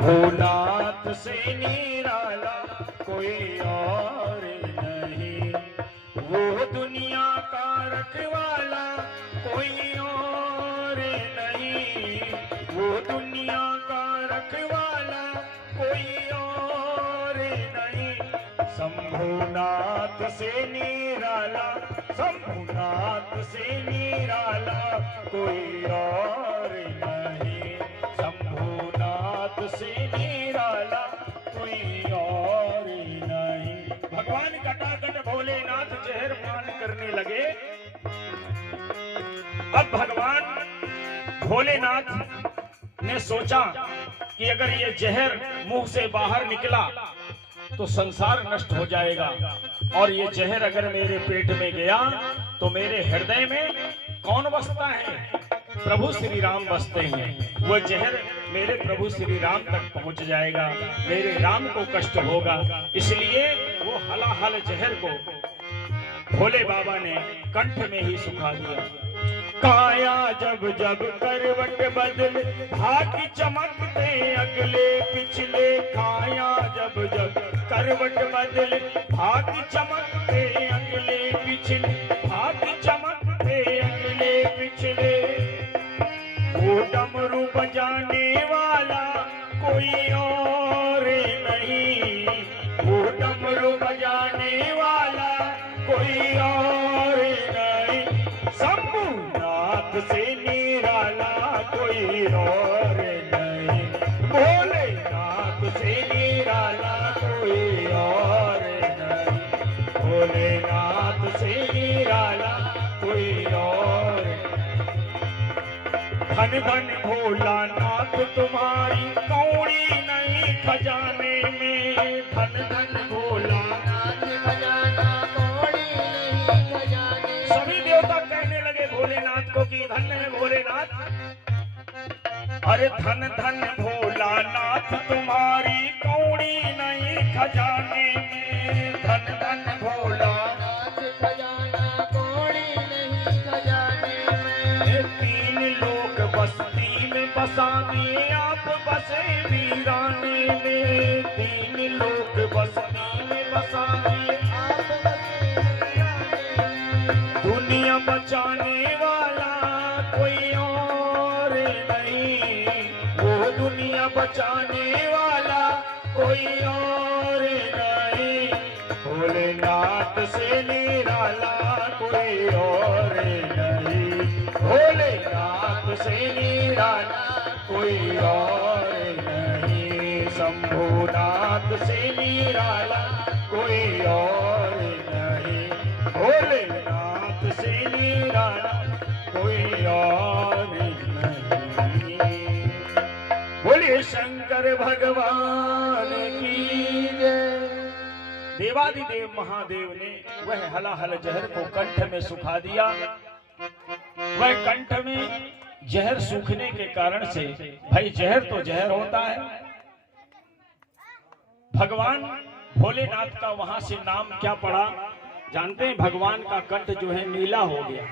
भोलानाथ से निराला कोई और नहीं, वो दुनिया का रखवाला कोई और नहीं, वो दुनिया का रखवाला कोई और नहीं। शंभुनाथ से निराला, शंभुनाथ से निराला कोई और नहीं, शंभुनाथ से निराला कोई और नहीं। भगवान कटाकट भोलेनाथ जहर पान करने लगे। अब भगवान भोलेनाथ ने सोचा कि अगर ये जहर मुंह से बाहर निकला तो संसार नष्ट हो जाएगा, और ये जहर अगर मेरे पेट में गया तो मेरे हृदय में कौन बसता है? प्रभु श्री राम बसते हैं। वो जहर मेरे प्रभु श्री राम तक पहुंच जाएगा, मेरे राम को कष्ट होगा। इसलिए वो हलाहल जहर को भोले बाबा ने कंठ में ही सुखा दिया। काया जब जब करवट बदल, भाग्य चमकते अगले पिछले। काया जब जब करवट बदल, भाग्य चमकते अगले पिछले, भाग्य चमकते अगले पिछले। वो डमरू बजाने वाला कोई और नहीं, वो डमरू बजाने वाला कोई और नहीं। शंभुनाथ से निराला कोई और नहीं, भोलेनाथ से निराला कोई और नहीं, भोलेनाथ से निराला कोई और नहीं। धन धन भोलानाथ तुम्हारी कौड़ी नहीं खजाने में, धन धन भोलानाथ खजाना कौड़ी नहीं खजाने। सभी देवता कहने लगे भोलेनाथ को कि धन्य है भोलेनाथ। अरे धन धन भोलानाथ तुम्हारी कौड़ी नहीं खजाने में, धन धन भोलानाथ खजाना कौड़ी नहीं खजाने में। तीन लोग बस्ती में बसा दिए आप बसे वीराने में, तीन लोग बस्ती में बसा दिए आप बसे वीराने में। दुनिया बचाने वाला कोई और नहीं, वो दुनिया बचाने वाला कोई और नहीं। भोलेनाथ से निराला कोई और नहीं, भोलेनाथ से निराला कोई और नहीं। शंभुनाथ से निराला कोई और नहीं, भोलेनाथ से निराला कोई और नहीं। बोलिए शंकर भगवान की जय। देवादिदेव महादेव ने वह हलाहल जहर को कंठ में सुखा दिया। वह कंठ में जहर सूखने के कारण से, भाई जहर तो जहर होता है, भगवान भोलेनाथ का वहां से नाम क्या पड़ा जानते हैं? भगवान का कंठ जो है नीला हो गया,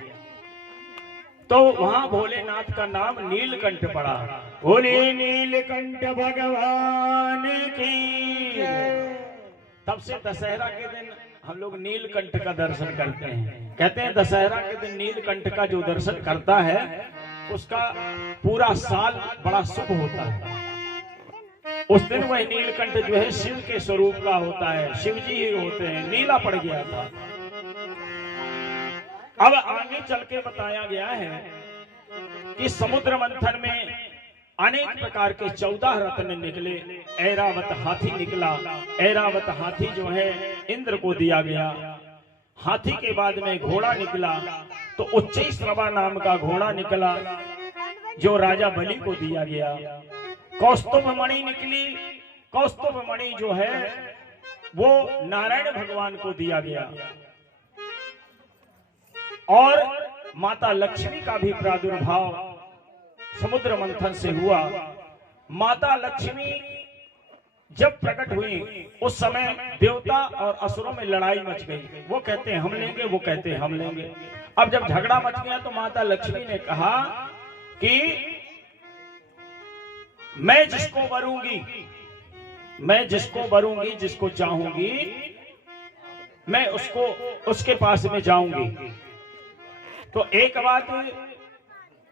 तो वहां भोलेनाथ का नाम नीलकंठ पड़ा। बोले नीलकंठ भगवान की। तब से दशहरा के दिन हम लोग नीलकंठ का दर्शन करते हैं। कहते हैं दशहरा के दिन नीलकंठ का जो दर्शन करता है उसका पूरा साल बड़ा शुभ होता है। उस दिन वह नीलकंठ जो है शिव के स्वरूप का होता है, शिव जी ही होते हैं। नीला पड़ गया था। अब आगे चल के बताया गया है कि समुद्र मंथन में अनेक प्रकार के 14 रत्न निकले। ऐरावत हाथी निकला। ऐरावत हाथी जो है इंद्र को दिया गया। हाथी के बाद में घोड़ा निकला, तो उच्चैश्रवा नाम का घोड़ा निकला जो राजा बलि को दिया गया। कौस्तुभ मणि निकली। कौस्तुभ मणि जो है वो नारायण भगवान को दिया गया। और माता लक्ष्मी का भी प्रादुर्भाव समुद्र मंथन से हुआ। माता लक्ष्मी जब प्रकट हुई उस समय देवता और असुरों में लड़ाई मच गई। वो कहते हैं हम लेंगे, वो कहते हैं हम लेंगे। अब जब झगड़ा मच गया तो माता लक्ष्मी ने कहा कि मैं जिसको वरूंगी, मैं जिसको वरूंगी, जिसको चाहूंगी, मैं उसको उसके पास में जाऊंगी। तो एक बात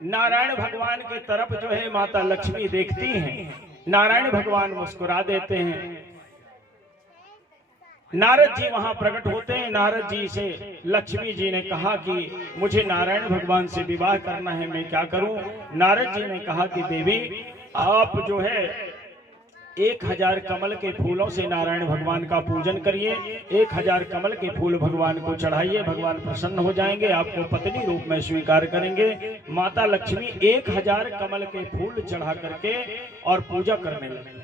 नारायण भगवान की तरफ जो है माता लक्ष्मी देखती हैं, नारायण भगवान मुस्कुरा देते हैं। नारद जी वहां प्रकट होते हैं। नारद जी से लक्ष्मी जी ने कहा कि मुझे नारायण भगवान से विवाह करना है, मैं क्या करूं? नारद जी ने कहा कि देवी आप जो है 1000 कमल के फूलों से नारायण भगवान का पूजन करिए, 1000 कमल के फूल भगवान को चढ़ाइए, भगवान प्रसन्न हो जाएंगे, आपको पत्नी रूप में स्वीकार करेंगे। माता लक्ष्मी 1000 कमल के फूल चढ़ा करके और पूजा करने लगी।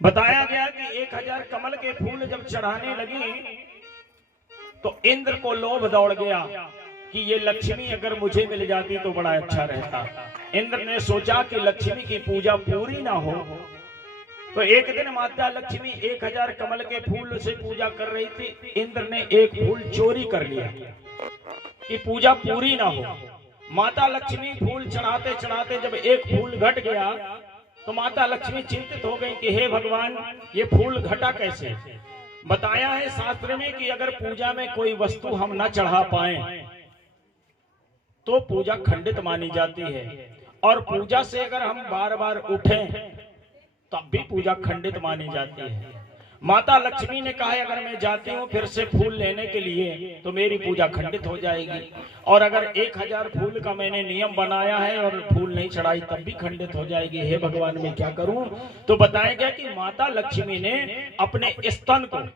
बताया गया कि 1000 कमल के फूल जब चढ़ाने लगी तो इंद्र को लोभ दौड़ गया कि ये लक्ष्मी अगर मुझे मिल जाती तो बड़ा अच्छा रहता। इंद्र ने सोचा कि लक्ष्मी की पूजा पूरी ना हो, तो एक दिन माता लक्ष्मी 1000 कमल के फूल से पूजा कर रही थी। इंद्र ने एक फूल चोरी कर लिया कि पूजा पूरी ना हो। माता लक्ष्मी फूल चढ़ाते चढ़ाते जब एक फूल घट गया तो माता लक्ष्मी चिंतित हो गई कि हे भगवान ये फूल घटा कैसे। बताया है शास्त्र में कि अगर पूजा में कोई वस्तु हम न चढ़ा पाए तो पूजा खंडित मानी जाती है, और पूजा से अगर हम बार बार उठें तब भी पूजा खंडित मानी जाती है। माता लक्ष्मी ने कहा अगर मैं जाती हूँ फिर से फूल लेने के लिए तो मेरी पूजा खंडित हो जाएगी, और अगर 1000 फूल का मैंने नियम बनाया है और फूल नहीं चढ़ाई तब भी खंडित हो जाएगी। हे भगवान मैं क्या करूं? तो बताया गया कि माता लक्ष्मी ने अपने स्तन को,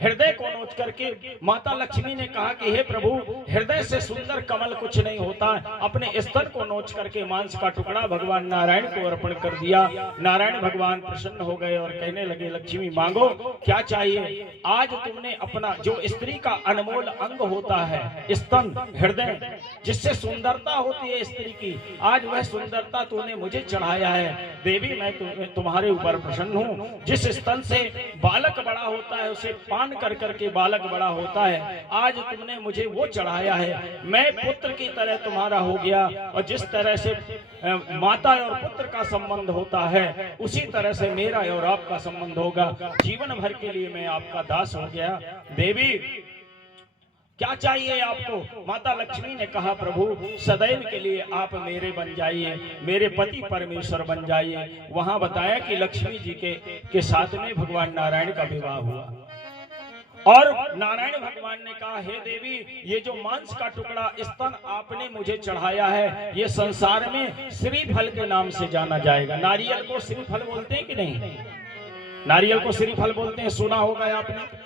हृदय को नोच करके माता लक्ष्मी ने कहा कि हे प्रभु हृदय से सुंदर कमल कुछ नहीं होता। अपने स्तन को नोच करके मांस का टुकड़ा भगवान नारायण को अर्पण कर दिया। नारायण भगवान प्रसन्न हो गए और कहने लगे लक्ष्मी मांगो क्या चाहिए। आज तुमने अपना जो स्त्री का अनमोल अंग होता है स्तन, हृदय, जिससे सुंदरता होती है स्त्री की, आज वह सुंदरता तूने मुझे चढ़ाया है। देवी मैं तुम्हारे ऊपर प्रसन्न हूँ। जिस स्तन से बालक बड़ा होता है उसे पान कर करके बालक बड़ा होता है, आज तुमने मुझे वो चढ़ाया है। मैं पुत्र की तरह तुम्हारा हो गया, और जिस तरह से माता और पुत्र का संबंध होता है उसी तरह से मेरा और आपका संबंध होगा। जीवन भर के लिए मैं आपका दास हो गया। देवी क्या चाहिए आपको? माता लक्ष्मी ने कहा प्रभु सदैव के लिए आप मेरे बन जाइए, मेरे पति परमेश्वर बन जाइए। वहां बताया कि लक्ष्मी जी के साथ में भगवान नारायण का विवाह हुआ, और नारायण भगवान ने कहा हे देवी ये जो मांस का टुकड़ा स्तन आपने मुझे चढ़ाया है ये संसार में श्रीफल के नाम से जाना जाएगा। नारियल को श्रीफल बोलते हैं कि नहीं? नारियल को श्रीफल बोलते हैं, सुना होगा आपने।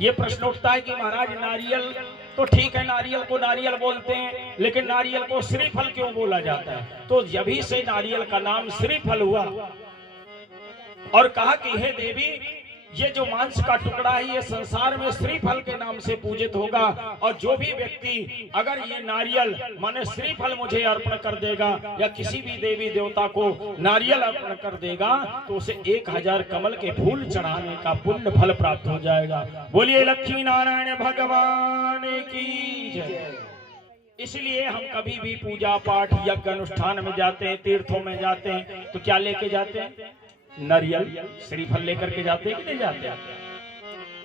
ये प्रश्न उठता है कि महाराज नारियल तो ठीक है, नारियल को नारियल बोलते हैं, लेकिन नारियल को श्रीफल क्यों बोला जाता है? तो जभी से नारियल का नाम श्रीफल हुआ, और कहा कि हे देवी ये जो मांस का टुकड़ा है ये संसार में श्रीफल के नाम से पूजित होगा, और जो भी व्यक्ति अगर ये नारियल माने श्रीफल मुझे अर्पण कर देगा या किसी भी देवी देवता को नारियल अर्पण कर देगा तो उसे 1000 कमल के फूल चढ़ाने का पुण्य फल प्राप्त हो जाएगा। बोलिए लक्ष्मी नारायण भगवान की जय। इसलिए हम कभी भी पूजा पाठ यज्ञ अनुष्ठान में जाते हैं, तीर्थों में जाते हैं तो क्या लेके जाते हैं? नारियल श्रीफल लेकर के जाते हैं कि नहीं जाते?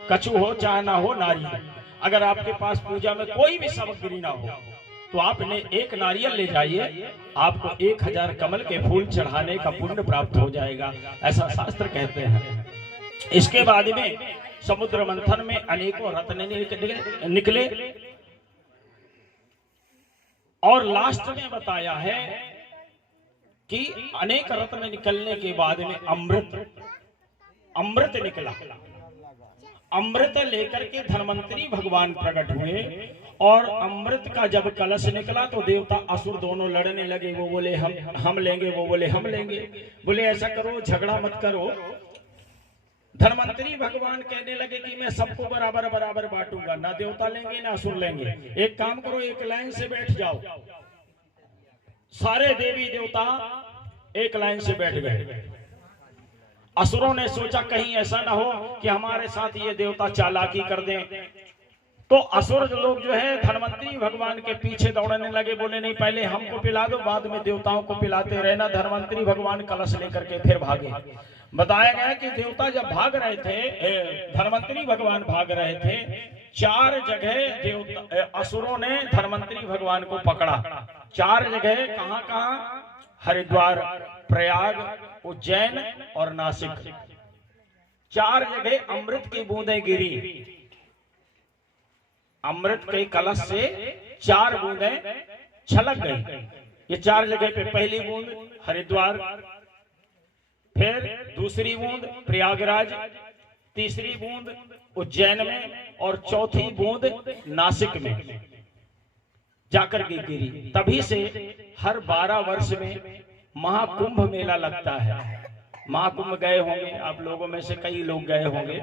कछु हो चाहे ना हो नारियल। अगर आपके पास पूजा में कोई भी सामग्री ना हो तो आपने एक नारियल ले जाइए, आपको 1000 कमल के फूल चढ़ाने का पुण्य प्राप्त हो जाएगा, ऐसा शास्त्र कहते हैं। इसके बाद में समुद्र मंथन में अनेकों रत्न निकले, और लास्ट में बताया है कि अनेक रत्न निकलने के बाद में अमृत निकला। अमृत लेकर के धन्वंतरी भगवान प्रकट हुए, और अमृत का जब कलश निकला तो देवता असुर दोनों लड़ने लगे। वो बोले हम लेंगे, वो बोले हम लेंगे। बोले ऐसा करो झगड़ा मत करो। धन्वंतरी भगवान कहने लगे कि मैं सबको बराबर बराबर बांटूंगा, ना देवता लेंगे ना असुर लेंगे। एक काम करो एक लाइन से बैठ जाओ। सारे देवी देवता एक लाइन से बैठ गए। असुरों ने सोचा कहीं ऐसा ना हो कि हमारे साथ ये देवता चालाकी कर दें, तो असुर लोग जो है धन्वंतरी भगवान के पीछे दौड़ने लगे, बोले नहीं पहले हमको पिला दो, बाद में देवताओं को पिलाते रहना। धन्वंतरी भगवान कलश लेकर के फिर भागे। बताया गया कि देवता जब भाग रहे थे, धन्वंतरी भगवान भाग रहे थे, 4 जगह देवता असुरों ने धन्वंतरी भगवान को पकड़ा। 4 जगह कहां कहां? हरिद्वार, प्रयाग, उज्जैन और नासिक। 4 जगह अमृत की बूंदें गिरी। अमृत के कलश से 4 बूंदें छलक गई। ये 4 जगह पे पहली बूंद हरिद्वार, फिर दूसरी बूंद प्रयागराज, तीसरी बूंद उज्जैन में और चौथी बूंद नासिक में जाकर के गिरी। तभी से हर 12 वर्ष में महाकुंभ मेला लगता है। महाकुंभ गए होंगे आप लोगों में से, कई लोग गए होंगे।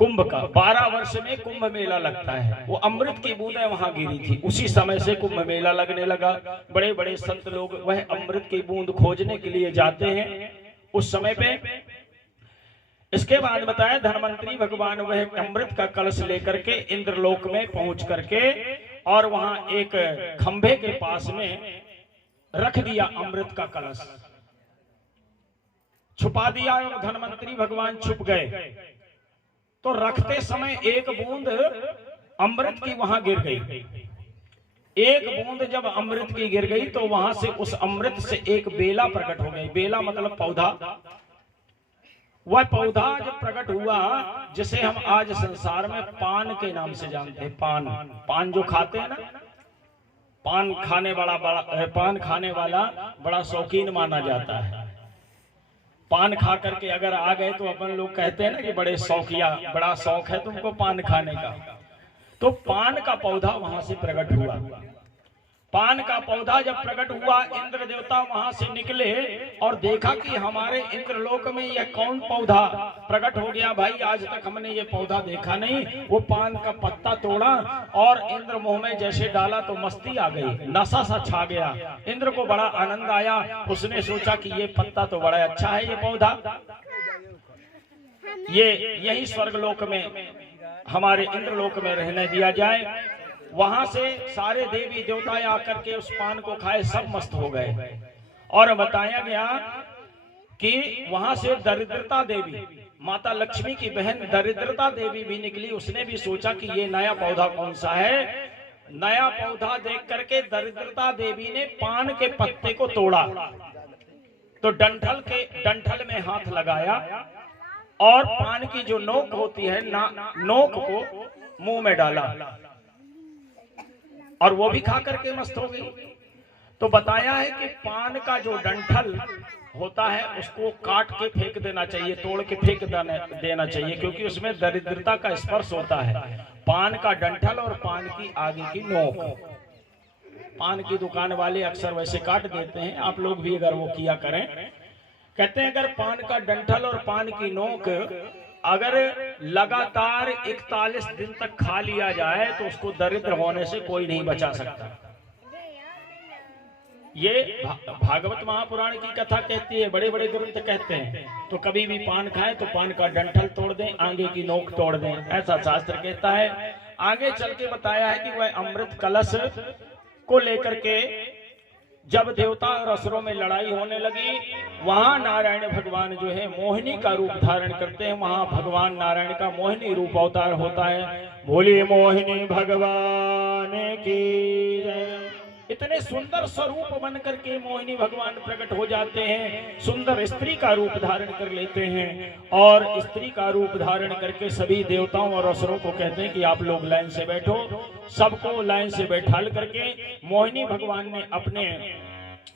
कुंभ का 12 वर्ष में कुंभ मेला लगता है। वो अमृत की बूंदें वहां गिरी थी, उसी समय से कुंभ मेला लगने लगा। बड़े बड़े संत लोग वह अमृत की बूंद खोजने के लिए जाते हैं उस समय पे। इसके बाद बताया धन्वंतरी भगवान वह अमृत का कलश लेकर के इंद्रलोक में पहुंच करके और वहां एक खंभे के पास में रख दिया अमृत का कलश, छुपा दिया और धन्वंतरी भगवान छुप गए। तो रखते समय एक बूंद अमृत की वहां गिर गई। एक बूंद जब अमृत की गिर गई तो वहां से उस अमृत से एक बेला प्रकट हो गई। बेला मतलब पौधा। वह पौधा जब प्रकट हुआ जिसे हम आज संसार में पान के नाम से जानते हैं। पान जो खाते हैं ना, पान खाने वाला बड़ा शौकीन माना जाता है। पान खा करके अगर आ गए तो अपन लोग कहते हैं ना कि बड़े शौकिया, बड़ा शौक है तुमको पान खाने का। तो पान का पौधा वहां से प्रकट हुआ। पान का पौधा जब प्रकट हुआ, इंद्र देवता वहां से निकले और देखा कि हमारे इंद्रलोक में यह कौन पौधा प्रकट हो गया। भाई आज तक हमने ये पौधा देखा नहीं। वो पान का पत्ता तोड़ा और इंद्र मुंह में जैसे डाला तो मस्ती आ गई, नशा सा छा गया। इंद्र को बड़ा आनंद आया। उसने सोचा कि ये पत्ता तो बड़ा अच्छा है, ये पौधा यही स्वर्गलोक में हमारे इंद्रलोक में रहने दिया जाए। वहां से सारे देवी देवता आकर के उस पान को खाए, सब मस्त हो गए। और बताया गया कि वहां से दरिद्रता देवी, माता लक्ष्मी की बहन दरिद्रता देवी भी निकली। उसने भी सोचा कि ये नया पौधा कौन सा है। नया पौधा देख करके दरिद्रता देवी ने पान के पत्ते को तोड़ा, तो डंठल में हाथ लगाया और पान की जो नोक होती है नोक को मुंह में डाला और वो भी खा करके मस्त हो गई। तो बताया है कि पान का जो डंठल होता है उसको काट के फेंक देना चाहिए, तोड़ के फेंक देना चाहिए, क्योंकि उसमें दरिद्रता का स्पर्श होता है। पान का डंठल और पान की आगे की नोक, पान की दुकान वाले अक्सर वैसे काट देते हैं, आप लोग भी अगर वो किया करें। कहते हैं अगर पान का डंठल और पान की नोक अगर लगातार 41 दिन तक खा लिया जाए तो उसको दरिद्र होने से कोई नहीं बचा सकता। ये भागवत महापुराण की कथा कहती है, बड़े बड़े ग्रंथ कहते हैं। तो कभी भी पान खाए तो पान का डंठल तोड़ दें, आगे की नोक तोड़ दें, ऐसा शास्त्र कहता है। आगे चल के बताया है कि वह अमृत कलश को लेकर के जब देवता और असुरों में लड़ाई होने लगी, वहां नारायण भगवान जो है मोहिनी का रूप धारण करते हैं। वहां भगवान नारायण का मोहिनी रूप अवतार होता है। बोलिए मोहिनी भगवान की जय। इतने सुंदर स्वरूप बन करके मोहिनी भगवान प्रकट हो जाते हैं, सुंदर स्त्री का रूप धारण कर लेते हैं और स्त्री का रूप धारण करके सभी देवताओं और असुरों को कहते हैं कि आप लोग लाइन से बैठो। सबको लाइन से बैठाल करके मोहिनी भगवान ने अपने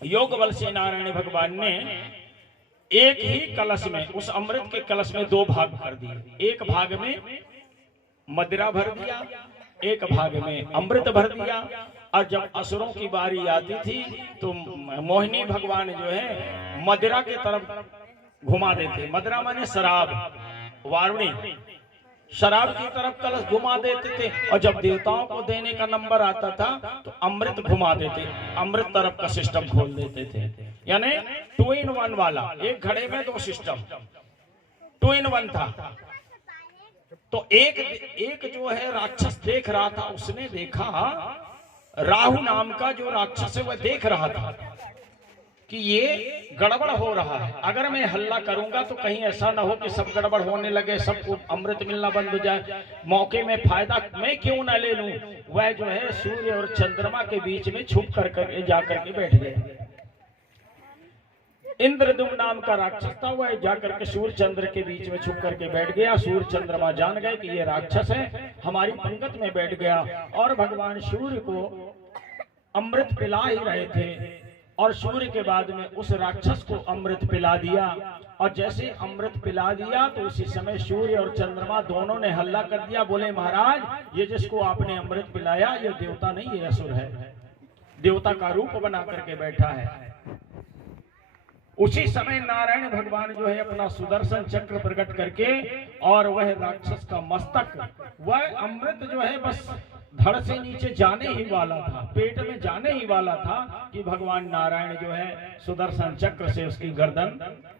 योग बल से नारायण भगवान ने एक ही कलश में, उस अमृत के कलश में 2 भाग भर दिए। एक भाग में मदिरा भर दिया, एक भाग में अमृत भर दिया। और जब असुरों की बारी आती थी तो मोहिनी भगवान जो है मदिरा की तरफ घुमा देते। मदिरा माने शराब, वारुणी शराब की तरफ कलश घुमा देते थे। और जब देवताओं को देने का नंबर आता था तो अमृत घुमा देते, अमृत तरफ का सिस्टम खोल देते थे। यानी 2 in 1 वाला, एक घड़े में 2 सिस्टम, 2 in 1 था। तो एक जो है राक्षस देख रहा था, उसने देखा राहु नाम का जो राक्षस है वह देख रहा था कि ये गड़बड़ हो रहा है, अगर मैं हल्ला करूंगा तो कहीं ऐसा ना हो कि सब गड़बड़ होने लगे, सबको अमृत मिलना बंद हो जाए, मौके में फायदा मैं क्यों ना ले लूं। वह जो है सूर्य और चंद्रमा के बीच में छुप कर जाकर के बैठ गया। इंद्रदुम्न नाम का राक्षस था, वह जाकर के सूर्य चंद्र के बीच में छुप करके बैठ गया। सूर्य चंद्रमा जान गए कि ये राक्षस है, हमारी पंगत में बैठ गया, और भगवान सूर्य को अमृत पिला ही रहे थे, और सूर्य के बाद में उस राक्षस को अमृत पिला दिया। और जैसे अमृत पिला दिया तो उसी समय सूर्य और चंद्रमा दोनों ने हल्ला कर दिया, बोले महाराज ये जिसको आपने अमृत पिलाया ये देवता नहीं, ये असुर है, देवता का रूप बना करके बैठा है। उसी समय नारायण भगवान जो है अपना सुदर्शन चक्र प्रकट करके, और वह राक्षस का मस्तक, वह अमृत जो है बस धड़ से नीचे जाने ही वाला था, पेट में जाने ही वाला था, कि भगवान नारायण जो है सुदर्शन चक्र से उसकी गर्दन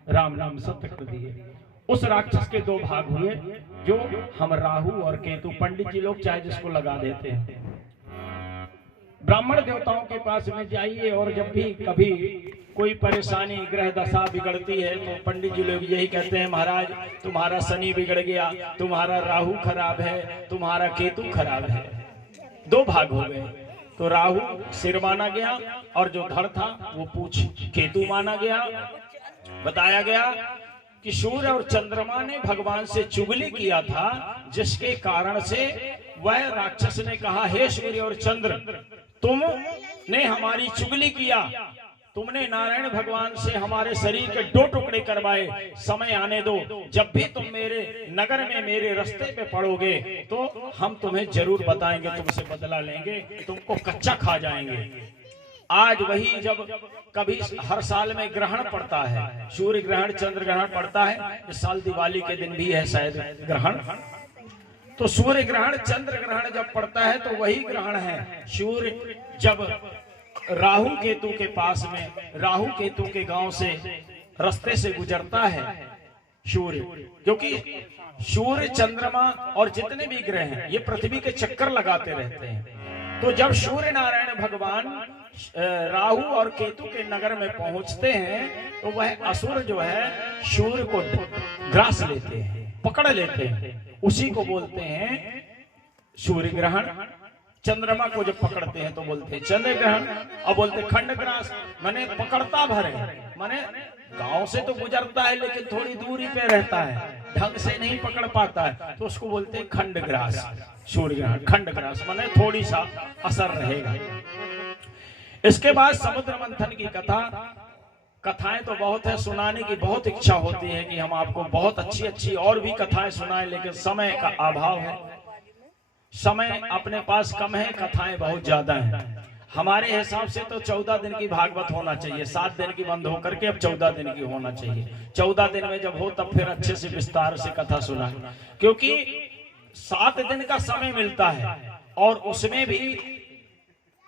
राम नाम सत्य कर दिए। उस राक्षस के दो भाग हुए, जो हम राहु और केतु, पंडित जी लोग चाहे जिसको लगा देते हैं। ब्राह्मण देवताओं के पास में जाइए, और जब भी कभी कोई परेशानी ग्रह दशा बिगड़ती है तो पंडित जी लोग यही कहते हैं, महाराज तुम्हारा शनि बिगड़ गया, तुम्हारा राहु खराब है, तुम्हारा केतु खराब है। दो भाग हो गए, तो राहु सिर माना गया, और जो धड़ था वो पूछ केतु माना गया। बताया गया कि सूर्य और चंद्रमा ने भगवान से चुगली किया था, जिसके कारण से वह राक्षस ने कहा, हे सूर्य और चंद्र तुमने हमारी चुगली किया, तुमने नारायण भगवान से हमारे शरीर के दो टुकड़े करवाए, समय आने दो, जब भी तुम मेरे नगर में मेरे रास्ते पे पड़ोगे तो हम तुम्हें जरूर बताएंगे, तुमसे बदला लेंगे, तुमको कच्चा खा जाएंगे। आज वही जब कभी हर साल में ग्रहण पड़ता है, सूर्य ग्रहण चंद्र ग्रहण पड़ता है, इस साल दिवाली के दिन भी है शायद ग्रहण, तो सूर्य ग्रहण चंद्र ग्रहण जब पड़ता है तो वही ग्रहण है। सूर्य जब राहु केतु के पास में, राहु केतु के गांव से रास्ते से गुजरता है सूर्य, क्योंकि सूर्य चंद्रमा और जितने भी ग्रह हैं ये पृथ्वी के चक्कर लगाते रहते हैं। तो जब सूर्य नारायण भगवान राहु और केतु के नगर में पहुंचते हैं तो वह असुर जो है सूर्य को ग्रास लेते हैं, पकड़ लेते हैं, उसी को बोलते हैं सूर्य ग्रहण। चंद्रमा को जब पकड़ते हैं तो बोलते हैं चंद्र ग्रहण, और बोलते खंड ग्रास, माने पकड़ता भरे, माने गांव से तो गुजरता है लेकिन थोड़ी दूरी पे रहता है, ढंग से नहीं पकड़ पाता है, तो उसको बोलते हैं खंड ग्रास। सूर्य ग्रहण खंड ग्रास माने थोड़ी सा असर रहेगा। इसके बाद समुद्र मंथन की कथाएं तो बहुत है, सुनाने की बहुत इच्छा होती है कि हम आपको बहुत अच्छी अच्छी और भी कथाएं सुनाएं, लेकिन समय का अभाव है, समय अपने पास कम है, कथाएं बहुत ज्यादा हैं। हमारे हिसाब से तो 14 दिन की भागवत होना चाहिए, 7 दिन की बंद होकर के अब 14 दिन की होना चाहिए। 14 दिन में जब हो तब फिर अच्छे से विस्तार से कथा सुना, क्योंकि 7 दिन का समय मिलता है, और उसमें भी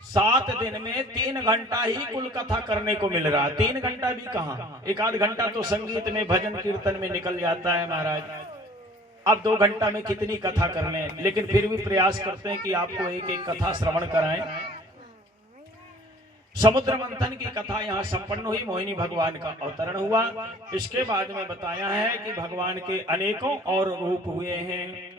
7 दिन में 3 घंटा ही कुल कथा करने को मिल रहा है। 3 घंटा भी कहाँ, 1 आध घंटा तो संगीत में भजन कीर्तन में निकल जाता है महाराज। अब 2 घंटा में कितनी कथा कर लें, लेकिन फिर भी प्रयास करते हैं कि आपको एक एक कथा श्रवण कराएं। समुद्र मंथन की कथा यहाँ संपन्न हुई, मोहिनी भगवान का अवतरण हुआ। इसके बाद में बताया है कि भगवान के अनेकों और रूप हुए हैं।